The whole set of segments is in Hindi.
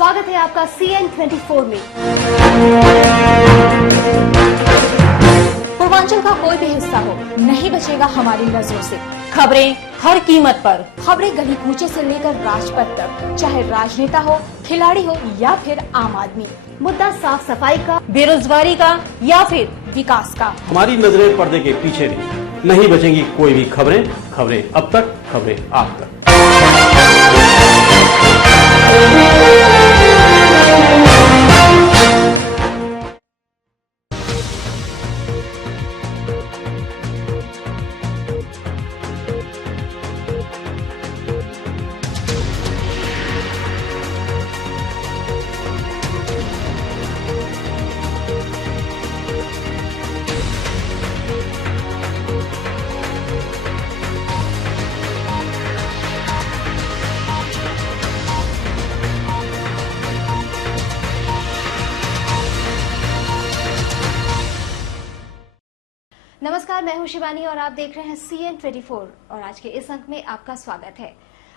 स्वागत है आपका CN24 में। पूर्वांचल का कोई भी हिस्सा हो नहीं बचेगा हमारी नजरों से। खबरें हर कीमत पर, खबरें गली कूचे से लेकर राजपथ तक, चाहे राजनेता हो, खिलाड़ी हो या फिर आम आदमी। मुद्दा साफ सफाई का, बेरोजगारी का या फिर विकास का। हमारी नजरें पर्दे के पीछे नहीं बचेंगी कोई भी खबरें। खबरें अब तक, खबरें आप तक। नमस्कार, मैं हूं शिवानी और आप देख रहे हैं CN24 और आज के इस अंक में आपका स्वागत है।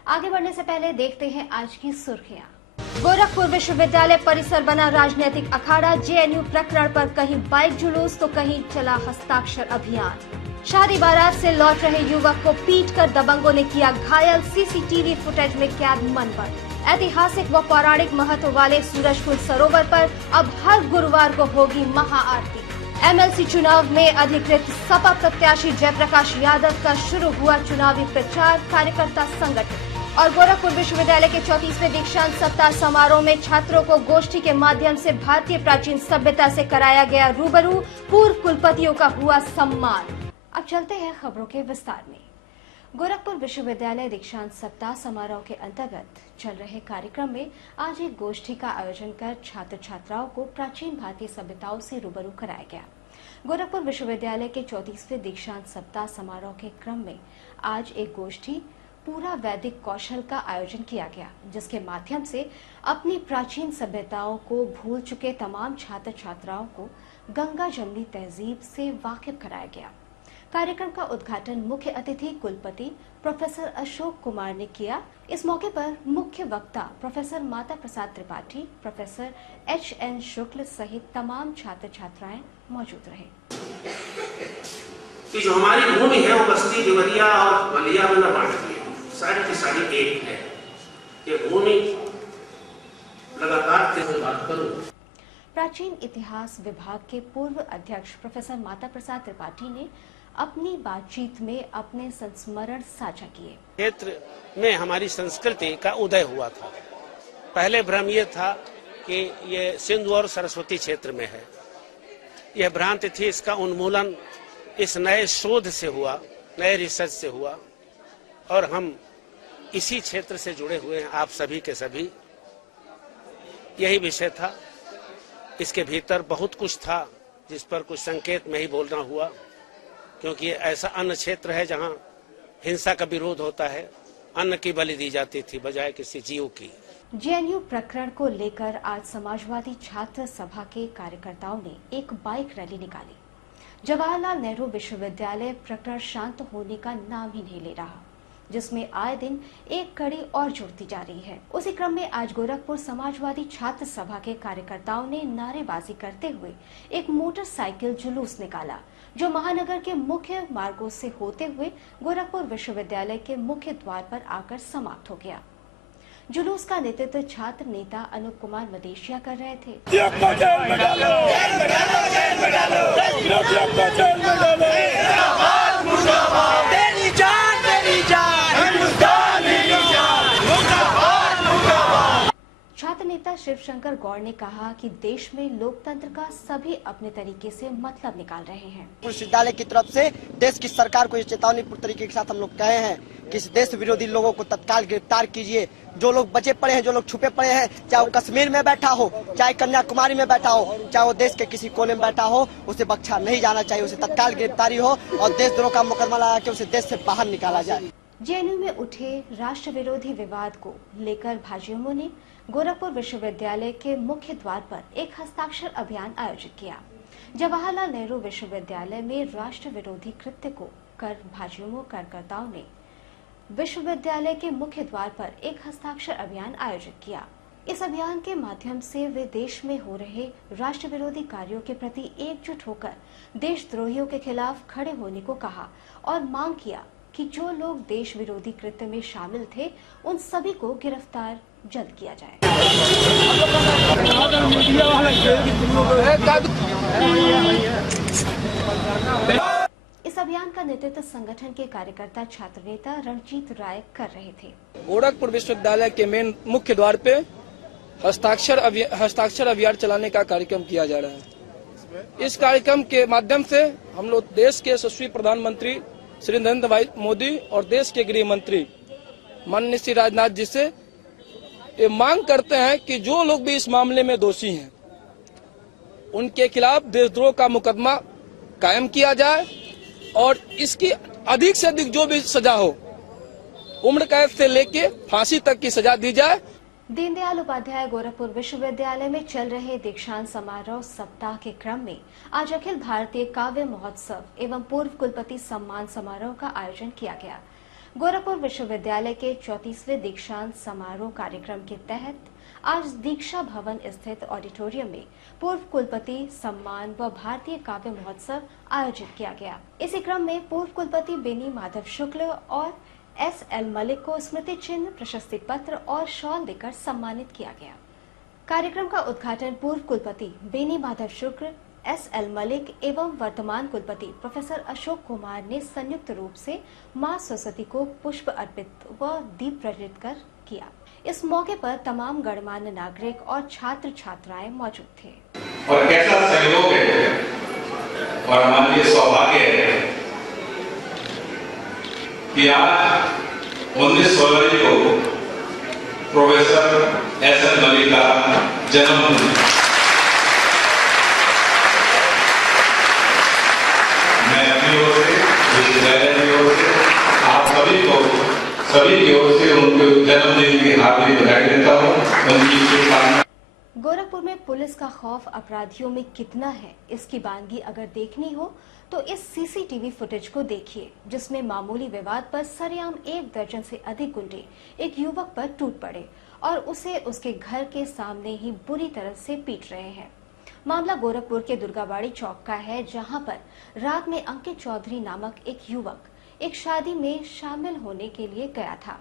आगे बढ़ने से पहले देखते हैं आज की सुर्खियां। गोरखपुर विश्वविद्यालय परिसर बना राजनीतिक अखाड़ा। JNU प्रकरण पर कहीं बाइक जुलूस तो कहीं चला हस्ताक्षर अभियान। शादी बारात से लौट रहे युवक को पीटकर दबंगों ने किया घायल। CCTV फुटेज में कैद मनवर। ऐतिहासिक व पौराणिक महत्व वाले सूरजकुंड सरोवर पर अब हर गुरुवार को होगी महाआरती। MLC चुनाव में अधिकृत सपा प्रत्याशी जयप्रकाश यादव का शुरू हुआ चुनावी प्रचार। कार्यकर्ता संगठन और गोरखपुर विश्वविद्यालय के 34वें दीक्षांत सप्ताह समारोह में छात्रों को गोष्ठी के माध्यम से भारतीय प्राचीन सभ्यता से कराया गया रूबरू। पूर्व कुलपतियों का हुआ सम्मान। अब चलते हैं खबरों के विस्तार में। गोरखपुर विश्वविद्यालय दीक्षांत सप्ताह समारोह के अंतर्गत चल रहे कार्यक्रम में आज एक गोष्ठी का आयोजन कर छात्र छात्राओं को प्राचीन भारतीय सभ्यताओं से रूबरू कराया गया। गोरखपुर विश्वविद्यालय के 34वें दीक्षांत सप्ताह समारोह के क्रम में आज एक गोष्ठी पूरा वैदिक कौशल का आयोजन किया गया, जिसके माध्यम से अपनी प्राचीन सभ्यताओं को भूल चुके तमाम छात्र छात्राओं को गंगा जमनी तहजीब से वाकिफ कराया गया। कार्यक्रम का उद्घाटन मुख्य अतिथि कुलपति प्रोफेसर अशोक कुमार ने किया। इस मौके पर मुख्य वक्ता professor Mata Prasad Tripathi, professor HN शुक्ल सहित तमाम छात्र छात्राएं मौजूद रहे। कि जो हमारी भूमि है वो बस्ती देवरिया और बलिया में न बांटती है, सारी की सारी एक है। ये भूमि लगातार बात करूं। प्राचीन इतिहास विभाग के पूर्व अध्यक्ष प्रोफेसर माता प्रसाद त्रिपाठी ने अपनी बातचीत में अपने संस्मरण साझा किए। क्षेत्र में हमारी संस्कृति का उदय हुआ था। पहले भ्रम ये था कि ये सिंधु और सरस्वती क्षेत्र में है। यह भ्रांति थी। इसका उन्मूलन इस नए शोध से हुआ, नए रिसर्च से हुआ और हम इसी क्षेत्र से जुड़े हुए हैं, आप सभी के सभी। यही विषय था। इसके भीतर बहुत कुछ था जिस पर कुछ संकेत में ही बोलना हुआ, क्योंकि ऐसा अन्य क्षेत्र है जहां हिंसा का विरोध होता है। अन्न की बलि दी जाती थी बजाय किसी जीव की। JNU प्रकरण को लेकर आज समाजवादी छात्र सभा के कार्यकर्ताओं ने एक बाइक रैली निकाली। जवाहरलाल नेहरू विश्वविद्यालय प्रकरण शांत होने का नाम ही नहीं ले रहा, जिसमें आए दिन एक कड़ी और जुड़ती जा रही है। उसी क्रम में आज गोरखपुर समाजवादी छात्र सभा के कार्यकर्ताओं ने नारेबाजी करते हुए एक मोटरसाइकिल जुलूस निकाला, जो महानगर के मुख्य मार्गों से होते हुए गोरखपुर विश्वविद्यालय के मुख्य द्वार पर आकर समाप्त हो गया। जुलूस का नेतृत्व छात्र नेता अनूप कुमार मदेशिया कर रहे थे। छात्र नेता शिवशंकर गौड़ ने कहा कि देश में लोकतंत्र का सभी अपने तरीके से मतलब निकाल रहे हैं। विश्वविद्यालय की तरफ से देश की सरकार को ये चेतावनीपूर्ण तरीके के साथ हम लोग कहे हैं कि इस देश विरोधी लोगों को तत्काल गिरफ्तार कीजिए। जो लोग बचे पड़े हैं, जो लोग छुपे पड़े हैं, चाहे वो कश्मीर में बैठा हो, चाहे कन्याकुमारी में बैठा हो, चाहे वो देश के किसी कोने में बैठा हो, उसे बख्शा नहीं जाना चाहिए। उसे तत्काल गिरफ्तारी हो और देशद्रोह का मुकदमा लगा के उसे देश से बाहर निकाला जाए। JNU में उठे राष्ट्र विरोधी विवाद को लेकर भाजयुमो ने गोरखपुर विश्वविद्यालय के मुख्य द्वार पर एक हस्ताक्षर अभियान आयोजित किया। जवाहरलाल नेहरू विश्वविद्यालय में राष्ट्र विरोधी कृत्य को कर भाजयुमो कार्यकर्ताओं ने विश्वविद्यालय के मुख्य द्वार पर एक हस्ताक्षर अभियान आयोजित किया। इस अभियान के माध्यम से वे देश में हो रहे राष्ट्र विरोधी कार्यों के प्रति एकजुट होकर देशद्रोहियों के खिलाफ खड़े होने को कहा और मांग किया कि जो लोग देश विरोधी कृत्य में शामिल थे उन सभी को गिरफ्तार जल्द किया जाए। इस अभियान का नेतृत्व संगठन के कार्यकर्ता छात्र नेता रणजीत राय कर रहे थे। गोरखपुर विश्वविद्यालय के मेन मुख्य द्वार पे हस्ताक्षर अभियान चलाने का कार्यक्रम किया जा रहा है। इस कार्यक्रम के माध्यम से हम लोग देश के यशस्वी प्रधानमंत्री श्री नरेंद्र भाई मोदी और देश के गृह मंत्री माननीय श्री राजनाथ जी से ये मांग करते हैं कि जो लोग भी इस मामले में दोषी हैं उनके खिलाफ देशद्रोह का मुकदमा कायम किया जाए और इसकी अधिक से अधिक जो भी सजा हो उम्र कैद से लेके फांसी तक की सजा दी जाए। दीनदयाल उपाध्याय गोरखपुर विश्वविद्यालय में चल रहे दीक्षांत समारोह सप्ताह के क्रम में आज अखिल भारतीय काव्य महोत्सव एवं पूर्व कुलपति सम्मान समारोह का आयोजन किया गया। गोरखपुर विश्वविद्यालय के 34वें दीक्षांत समारोह कार्यक्रम के तहत आज दीक्षा भवन स्थित ऑडिटोरियम में पूर्व कुलपति सम्मान व भारतीय काव्य महोत्सव आयोजित किया गया। इसी क्रम में पूर्व कुलपति बेनी माधव शुक्ल और SL मलिक को स्मृति चिन्ह, प्रशस्ति पत्र और शॉल देकर सम्मानित किया गया। कार्यक्रम का उद्घाटन पूर्व कुलपति बेनी माधव शुक्ल, SL मलिक एवं वर्तमान कुलपति प्रोफेसर अशोक कुमार ने संयुक्त रूप से मां सरस्वती को पुष्प अर्पित व दीप प्रज्वलित कर किया। इस मौके पर तमाम गणमान्य नागरिक और छात्र छात्राएं मौजूद थे। और कैसा सहयोग है और हमारे लिए सौभाग्य है कि आज 19 फरवरी को प्रोफेसर SL मलिक का जन्मदिन है। मैं अपनी ओर से, विश्वविद्यालय की ओर से, आप सभी की ओर से उनके जन्मदिन की हार्दिक बधाई देता हूँ। उनकी शुभकामनाएं। गोरखपुर में पुलिस का खौफ अपराधियों में कितना है, इसकी बानगी अगर देखनी हो तो इस CCTV फुटेज को देखिए, जिसमें मामूली विवाद पर सरेआम 1 दर्जन से अधिक गुंडे एक युवक पर टूट पड़े और उसे उसके घर के सामने ही बुरी तरह से पीट रहे हैं। मामला गोरखपुर के दुर्गाबाड़ी चौक का है, जहां पर रात में अंकित चौधरी नामक एक युवक एक शादी में शामिल होने के लिए गया था।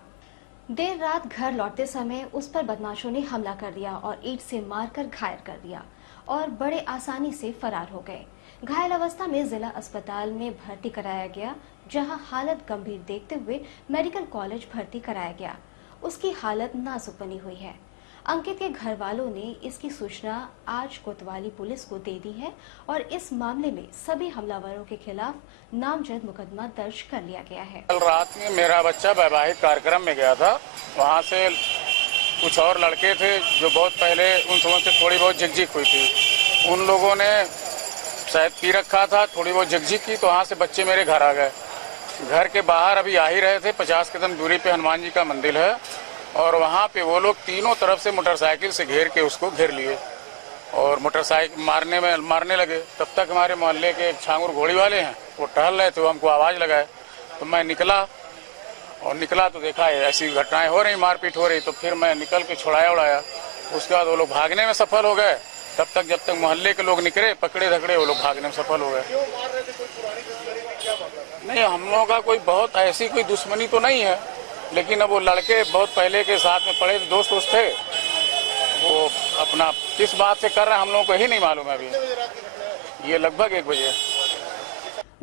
देर रात घर लौटते समय उस पर बदमाशों ने हमला कर दिया और ईंट से मारकर घायल कर दिया और बड़े आसानी से फरार हो गए। घायल अवस्था में जिला अस्पताल में भर्ती कराया गया, जहां हालत गंभीर देखते हुए मेडिकल कॉलेज भर्ती कराया गया। उसकी हालत नाजुक बनी हुई है। अंकित के घर वालों ने इसकी सूचना आज कोतवाली पुलिस को दे दी है और इस मामले में सभी हमलावरों के खिलाफ नामजद मुकदमा दर्ज कर लिया गया है। कल रात में मेरा बच्चा वैवाहिक कार्यक्रम में गया था। वहाँ से कुछ और लड़के थे जो बहुत पहले उन समय से थोड़ी बहुत झिकझिक हुई थी। उन लोगों ने शायद पी रखा था, थोड़ी बहुत झिकझिक की, तो वहाँ से बच्चे मेरे घर आ गए। घर के बाहर अभी आ ही रहे थे, 50 कदम दूरी पे हनुमान जी का मंदिर है और वहाँ पे वो लोग तीनों तरफ से मोटरसाइकिल से घेर के उसको घेर लिए और मोटरसाइकिल मारने लगे। तब तक हमारे मोहल्ले के एक छांगुर घोड़ी वाले हैं, वो टहल रहे थे, वो हमको आवाज़ लगाए तो मैं निकला तो देखा ऐसी घटनाएं हो रही, मारपीट हो रही। तो फिर मैं निकल के छुड़ाया उड़ाया। उसके बाद वो लोग भागने में सफल हो गए। तब जब तक मोहल्ले के लोग निकले, पकड़े धकड़े, वो लोग भागने में सफल हो गए। नहीं, हम लोगों का कोई बहुत ऐसी कोई दुश्मनी तो नहीं है, लेकिन अब वो लड़के बहुत पहले के साथ में पड़े दोस्त थे, वो अपना किस बात से कर रहे हैं हम लोगों को ही नहीं मालूम है अभी। ये लगभग 1 बजे।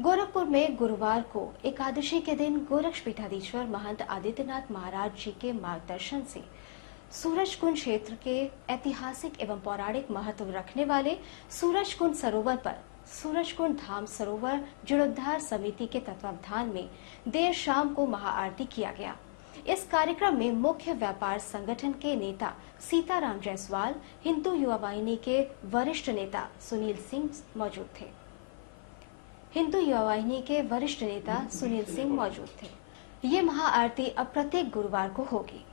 गोरखपुर में गुरुवार को एकादशी के दिन गोरक्षपीठाधीश्वर महंत आदित्यनाथ महाराज जी के मार्गदर्शन से सूरजकुंड क्षेत्र के ऐतिहासिक एवं पौराणिक महत्व रखने वाले सूरजकुंड सरोवर पर सूरजकुंड धाम सरोवर जीर्णोद्धार समिति के तत्वावधान में देर शाम को महाआरती किया गया। इस कार्यक्रम में मुख्य व्यापार संगठन के नेता सीताराम जायसवाल, हिंदू युवा वाहिनी के वरिष्ठ नेता सुनील सिंह मौजूद थे। ये महाआरती अब प्रत्येक गुरुवार को होगी।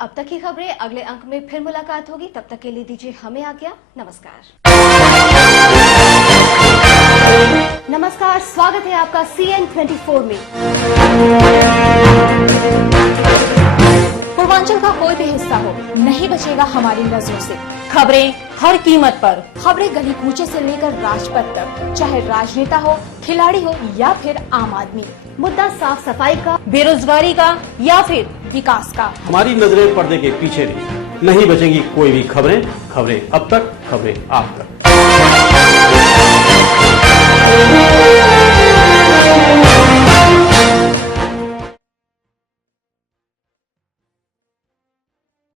अब तक की खबरें। अगले अंक में फिर मुलाकात होगी, तब तक के लिए दीजिए हमें आज्ञा। नमस्कार, स्वागत है आपका CN24 में। पूर्वांचल का कोई भी हिस्सा हो नहीं बचेगा हमारी नजरों से। खबरें हर कीमत पर। खबरें गली कूचे से लेकर राजपथ तक, चाहे राजनेता हो, खिलाड़ी हो या फिर आम आदमी। मुद्दा साफ सफाई का, बेरोजगारी का या फिर विकास का। हमारी नजरें पर्दे के पीछे नहीं बचेंगी कोई भी खबरें अब तक, खबरें आप तक।